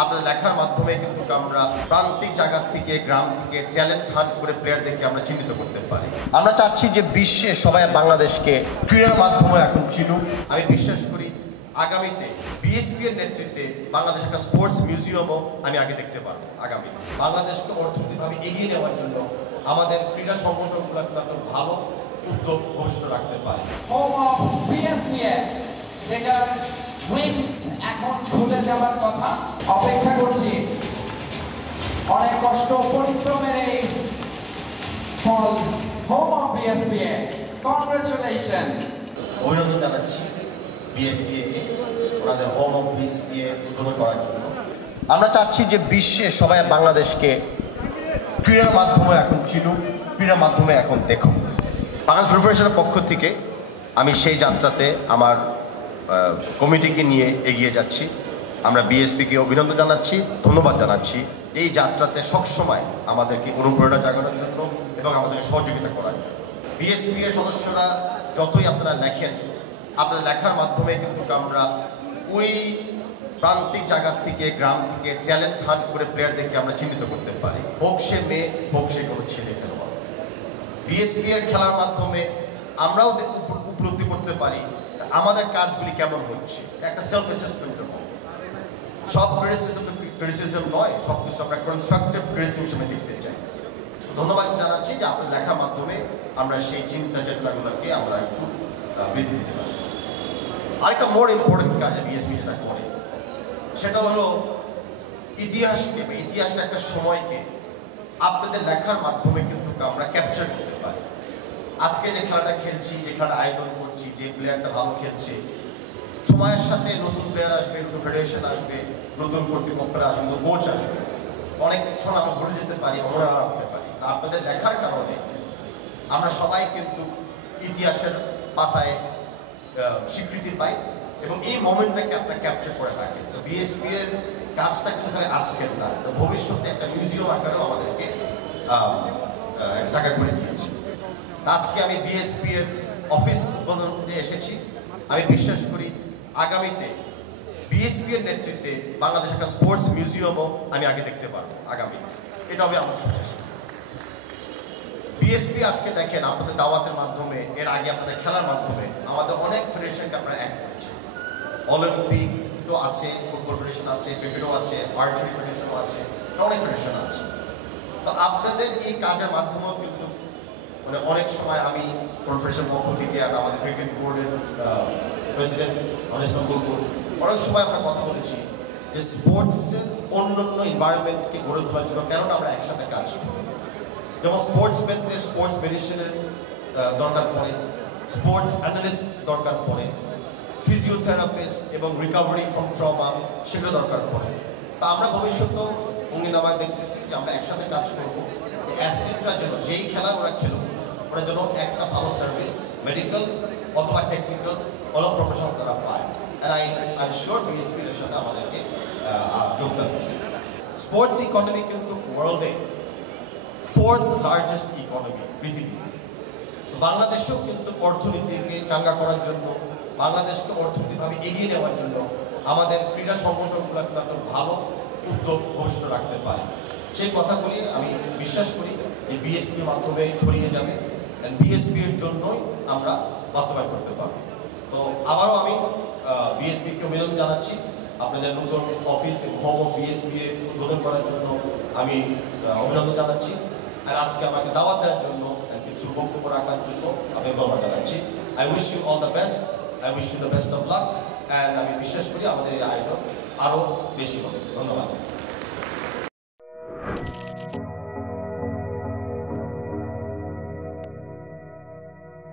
আপনাদের লেখার মাধ্যমে কিন্তু আমরা প্রান্তিক জায়গা থেকে গ্রাম থেকে ট্যালেন্ট হান্ট করে প্লেয়ারদেরকে আমরা চিহ্নিত করতে পারি। আমরা চাচ্ছি যে বিশ্বে সবাই বাংলাদেশকে ক্রীড়ার মাধ্যমে এখন চিনুক। আমি বিশ্বাস করি আগামীতে বিএসপি এর নেতৃত্বে বাংলাদেশ একটা স্পোর্টস মিউজিয়ামও আমি আগে দেখতে পারবো। আগামী বাংলাদেশকে অর্থনৈতিকভাবে এগিয়ে নেওয়ার জন্য আমাদের ক্রীড়া সংগঠনগুলো একটা ভালো উদ্যোগ ভবিষ্যতে রাখতে পারে। হোম অফ বিএসপিএ যেটার উইংস এখন ভুলে যাওয়ার কথা, অপেক্ষা করছি অনেক কষ্ট পরিশ্রমের এই ফল। Home of BSPA, congratulation. অভিনন্দন জানাচ্ছি বিএসপিএকে ওনাদের হোম অফ বিএসপিএ উদ্বোধন করার জন্য। আমরা চাচ্ছি যে বিশ্বে সবাই বাংলাদেশকে ক্রীড়ার মাধ্যমে এখন চিনুক, ক্রীড়ার মাধ্যমে এখন দেখুক। বাংলাদেশ ফেডারেশনের পক্ষ থেকে আমি সেই যাত্রাতে আমার কমিটিকে নিয়ে এগিয়ে যাচ্ছি। আমরা বিএসপিকে অভিনন্দন জানাচ্ছি, ধন্যবাদ জানাচ্ছি এই যাত্রাতে সবসময় আমাদেরকে অনুপ্রেরণা জাগানোর জন্য এবং আমাদেরকে সহযোগিতা করার জন্য। বিএসপি এর সদস্যরা যতই আপনারা লেখেন, আপনাদের লেখার মাধ্যমে কিন্তু আমরা ওই প্রান্তিক জায়গা থেকে গ্রাম থেকে ট্যালেন্ট হান্ট করে প্লেয়ারদেরকে আমরা চিহ্নিত করতে পারি, হোক সে মেয়ে হোক সে কোনো ছেলে খেলোয়াড়। বিএসপি এর খেলার মাধ্যমে আমরাও উপলব্ধি করতে পারি আমাদের কাজগুলি কেমন হচ্ছে, একটা সেলফ অ্যাসেসমেন্টের মতো। সব ক্রিটিসিজম নয়, সব কিছু আমরা কনস্ট্রাকটিভ ক্রিটিসিজম হিসেবে দেখতে চাই। ধন্যবাদ জানাচ্ছি যে আপনার লেখার মাধ্যমে আমরা সেই চিন্তা চেতনাগুলোকে আমরা একটু বৃদ্ধি দিতে পারি। আরেকটা মোর ইম্পর্টেন্ট কাজ বিএসপি যেটা করে সেটা হলো ইতিহাসকে, ইতিহাসের একটা সময়কে আপনাদের লেখার মাধ্যমে কিন্তু আমরা ক্যাপচার করতে পারি। আজকে যে খেলাটা খেলছি, যে খেলাটা আয়োজন করছি, যে প্লেয়ারটা ভালো খেলছে, সময়ের সাথে নতুন প্লেয়ার আসবে, নতুন ফেডারেশন আসবে, নতুন কর্তৃপক্ষরা আসবে, নতুন কোচ আসবে, অনেক সময় আমরা ভুলে যেতে পারি, মনে রাখতে পারি। আপনাদের লেখার কারণে আমরা সবাই কিন্তু ইতিহাসের পাতায় স্বীকৃতি পাই এবং এই মোমেন্টটাকে আপনারা ক্যাপচার করে রাখেন। তো বিএসপি এর কাজটা কিন্তু খালি আজকের না, তো ভবিষ্যতে একটা মিউজিয়াম আকারেও আমাদেরকে টাকা করে দিয়েছে। আজকে আমি বিএসপি এর অফিস উদ্বোধনে এসেছি। আমি বিশ্বাস করি আগামীতে বিএসপি এর নেতৃত্বে বাংলাদেশ একটা স্পোর্টস মিউজিয়ামও আমি আগে দেখতে পারবো আগামী। এটা হবে আমার সুচেষ্টা। বিএসপি আজকে দেখেন আপনাদের দাওয়াতের মাধ্যমে, এর আগে আপনাদের খেলার মাধ্যমে আমাদের অনেক ফেডারেশনকে আপনারা অ্যাড করছেন। অলিম্পিক তো আছে, ফুটবল ফেডারেশন আছে, ক্রিকেটও আছে, আর্চারি ফেডারেশনও আছে, অনেক ফেডারেশন আছে। তো আপনাদের এই কাজের মাধ্যমেও কিন্তু মানে অনেক সময় আমি ফেডারেশন পক্ষ থেকে আর আমাদের ক্রিকেট বোর্ডের প্রেসিডেন্ট অনেক সময় আমরা কথা বলেছি যে স্পোর্টসের অন্যান্য এনভায়রনমেন্টকে গড়ে তোলার জন্য কেননা আমরা একসাথে কাজ করি। যেমন স্পোর্টসম্যানদের স্পোর্টস মেডিসিনের দরকার পড়ে, স্পোর্টস অ্যানালিস্ট দরকার পড়ে, ফিজিওথেরাপিস্ট এবং রিকভারি ফ্রম ট্রমা সেগুলো দরকার পড়ে। তা আমরা ভবিষ্যতেও অঙ্গিনামায় দেখতেছি যে আমরা একসাথে কাজ করবো অ্যাথলিটরা জন্য যেই খেলা ওরা খেলো ওরা যেন একটা ভালো সার্ভিস মেডিকেল অথবা টেকনিক্যাল অল প্রফেশনাল তারা পায়। আই শিওর বিএসপি এর সাথে আমাদেরকে যোগদান দেবে। স্পোর্টস ইকোনমি কিন্তু ওয়ার্ল্ডে 4th লার্জেস্ট ইকোনমি পৃথিবীতে। বাংলাদেশেও কিন্তু অর্থনীতিকে চাঙ্গা করার জন্য, বাংলাদেশকে অর্থনৈতিকভাবে এগিয়ে নেওয়ার জন্য আমাদের ক্রীড়া সংগঠনগুলো কিন্তু একটা ভালো উদ্যোগ ভবিষ্যতে রাখতে পারে। সেই কথাগুলি আমি বিশ্বাস করি যে বিএসপির মাধ্যমে ছড়িয়ে যাবে, বিএসপি এর জন্যই আমরা বাস্তবায়ন করতে পারব। তো আবারও আমি বিএসপিকে অভিনন্দন জানাচ্ছি আপনাদের নতুন অফিস হোম অফ বিএসপি উদ্বোধন করার জন্য আমি অভিনন্দন জানাচ্ছি। আর আজকে আমাকে দাওয়াত দেওয়ার জন্য কিছু বক্তব্য রাখার জন্য আমি ধন্যবাদ জানাচ্ছি। I wish you all the best, I wish you the best of luck, and আমি বিশ্বাস করি আমাদের এই আয়োজন আরও বেশি হবে। ধন্যবাদ।